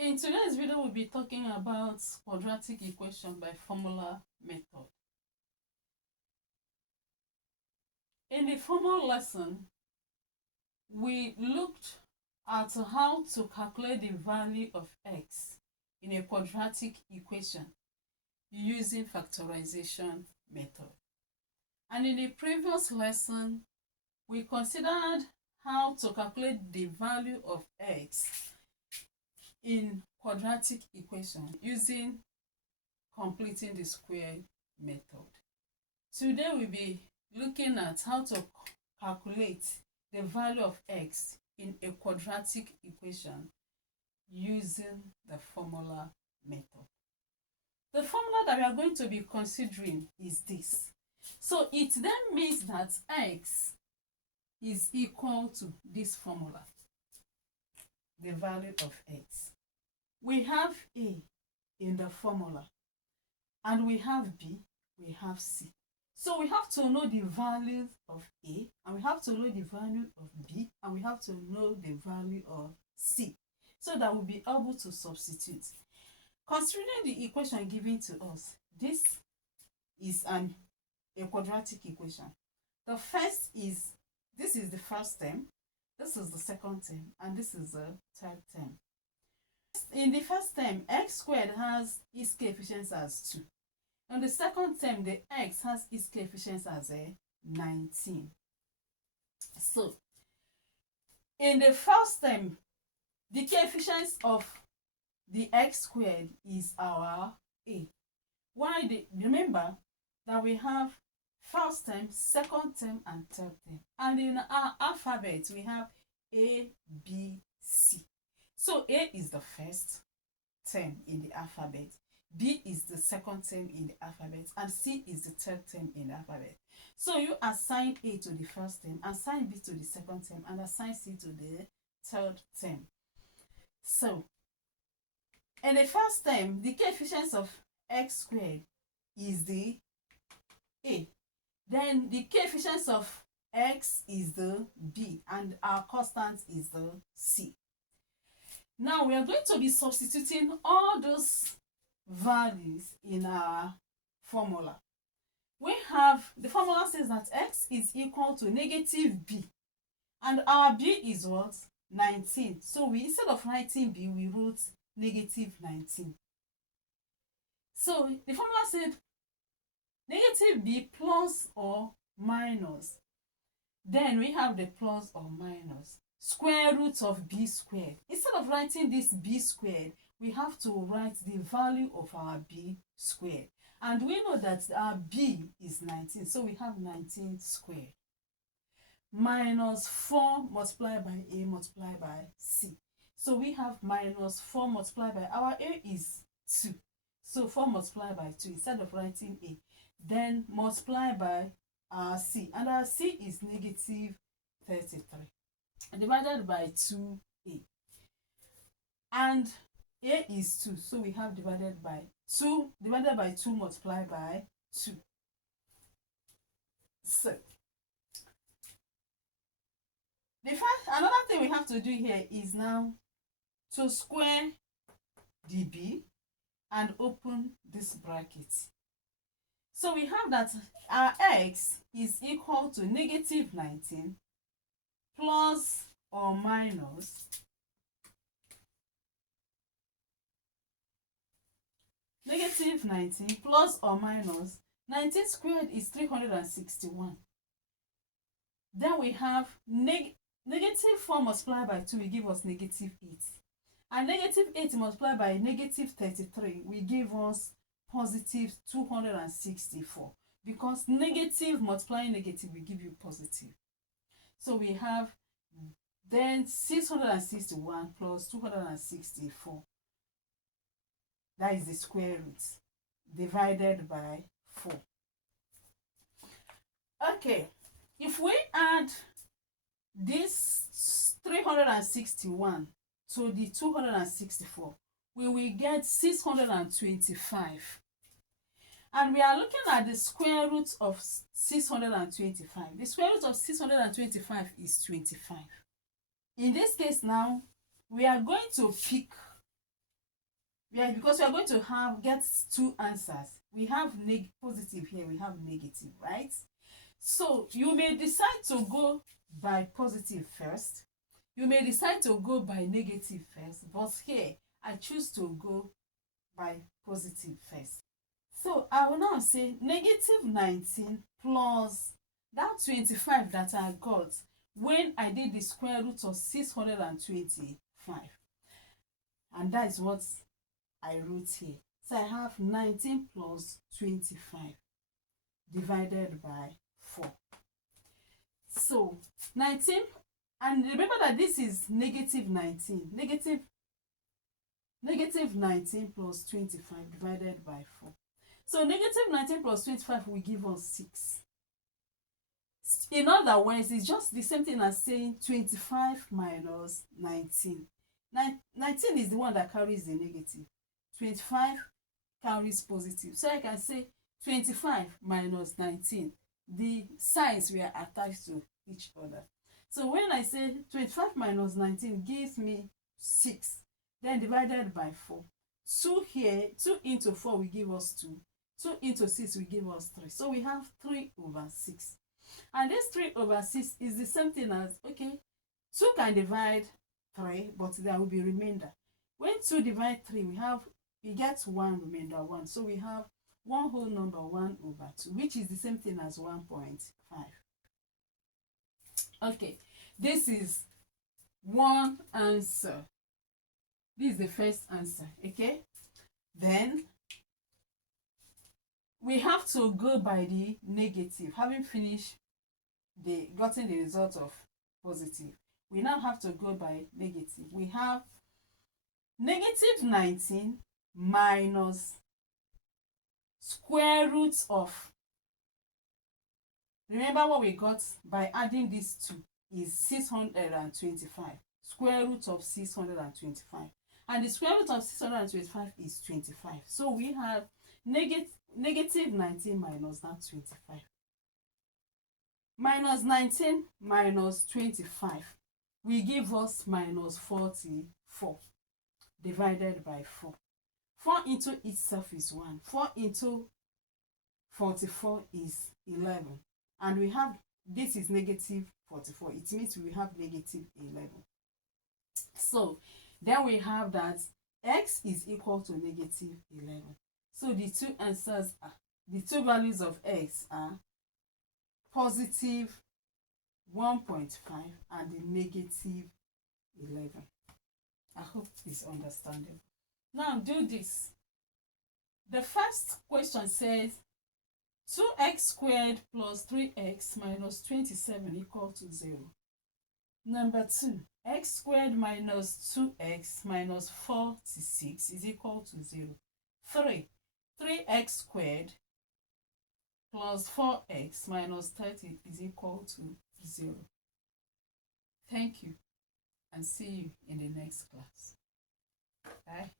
In today's video, we'll be talking about quadratic equation by formula method. In the former lesson, we looked at how to calculate the value of x in a quadratic equation using factorization method. And in the previous lesson, we considered how to calculate the value of x in quadratic equation using completing the square method. Today we'll be looking at how to calculate the value of x in a quadratic equation using the formula method. The formula that we are going to be considering is this. So it then means that x is equal to this formula, the value of x. We have a in the formula, and we have b, we have c. So we have to know the value of a, and we have to know the value of b, and we have to know the value of c, so that we'll be able to substitute. Considering the equation given to us, this is a quadratic equation. This is the first term, this is the second term, and this is the third term. In the first term, x squared has its coefficients as 2. In the second term, the x has its coefficients as 19. So, in the first term, the coefficients of the x squared is our a. Remember that we have first term, second term, and third term. And in our alphabet, we have A, B, C. So A is the first term in the alphabet, B is the second term in the alphabet, and C is the third term in the alphabet. So you assign A to the first term, assign B to the second term, and assign C to the third term. So in the first term, the coefficients of x squared is the A. Then the coefficients of x is the b, and our constant is the c. Now we are going to be substituting all those values in our formula. We have, the formula says that x is equal to negative b, and our b is what? 19. So we, instead of writing b, we wrote negative 19. So the formula said negative b plus or minus. Then we have the plus or minus. Square root of b squared. Instead of writing this b squared, we have to write the value of our b squared. And we know that our b is 19, so we have 19 squared. Minus 4 multiplied by a multiplied by c. So we have minus 4 multiplied by, our a is 2. So 4 multiplied by 2 instead of writing a. Then multiply by our c, and our c is negative 33 divided by 2a, and a is 2, so we have divided by 2 multiplied by 2. So another thing we have to do here is now to square the b and open this bracket. So we have that our x is equal to negative 19 plus or minus negative 19 plus or minus 19 squared is 361. Then we have negative 4 multiplied by 2 will give us negative 8. And negative 8 multiplied by negative 33 will give us positive 264, because negative multiplying negative will give you positive. So we have then 661 plus 264, that is the square root, divided by 4. Okay, if we add this 361 to the 264, we will get 625. And we are looking at the square root of 625. The square root of 625 is 25. In this case now, we are going to pick Yeah, because we are going to get two answers. We have positive here, we have negative, right? So you may decide to go by positive first. You may decide to go by negative first, but here I choose to go by positive first. So I will now say negative 19 plus that 25 that I got when I did the square root of 625. And that is what I wrote here. So I have 19 plus 25 divided by 4. So 19, and remember that this is negative 19. Negative 19 plus 25 divided by 4. So negative 19 plus 25 will give us 6. In other words, it's just the same thing as saying 25 minus 19. 19 is the one that carries the negative. 25 carries positive. So I can say 25 minus 19. The signs were attached to each other. So when I say 25 minus 19 gives me 6, then divided by 4. 2 here, 2 into 4 will give us 2. 2 into 6 will give us 3. So we have 3 over 6. And this 3 over 6 is the same thing as, okay, 2 can divide 3, but there will be remainder. When 2 divide 3, we get 1 remainder 1. So we have 1 whole number 1 over 2, which is the same thing as 1.5. Okay, this is one answer. This is the first answer, okay? Then we have to go by the negative. Having finished gotten the result of positive, we now have to go by negative. We have negative 19 minus square root of, remember what we got by adding these two is 625. Square root of 625. And the square root of 625 is 25. So we have negative 19 minus that 25. Minus 19 minus 25 will give us minus 44 divided by 4. 4 into itself is 1. 4 into 44 is 11. And we have, this is negative 44. It means we have negative 11. So then we have that x is equal to negative 11. So the two answers are, the two values of x are positive 1.5 and the negative 11. I hope it's understandable. Now do this. The first question says 2x squared plus 3x minus 27 equal to 0. Number 2, x squared minus 2x minus 46 is equal to 0. 3, 3x squared plus 4x minus 30 is equal to 0. Thank you, and see you in the next class. Bye.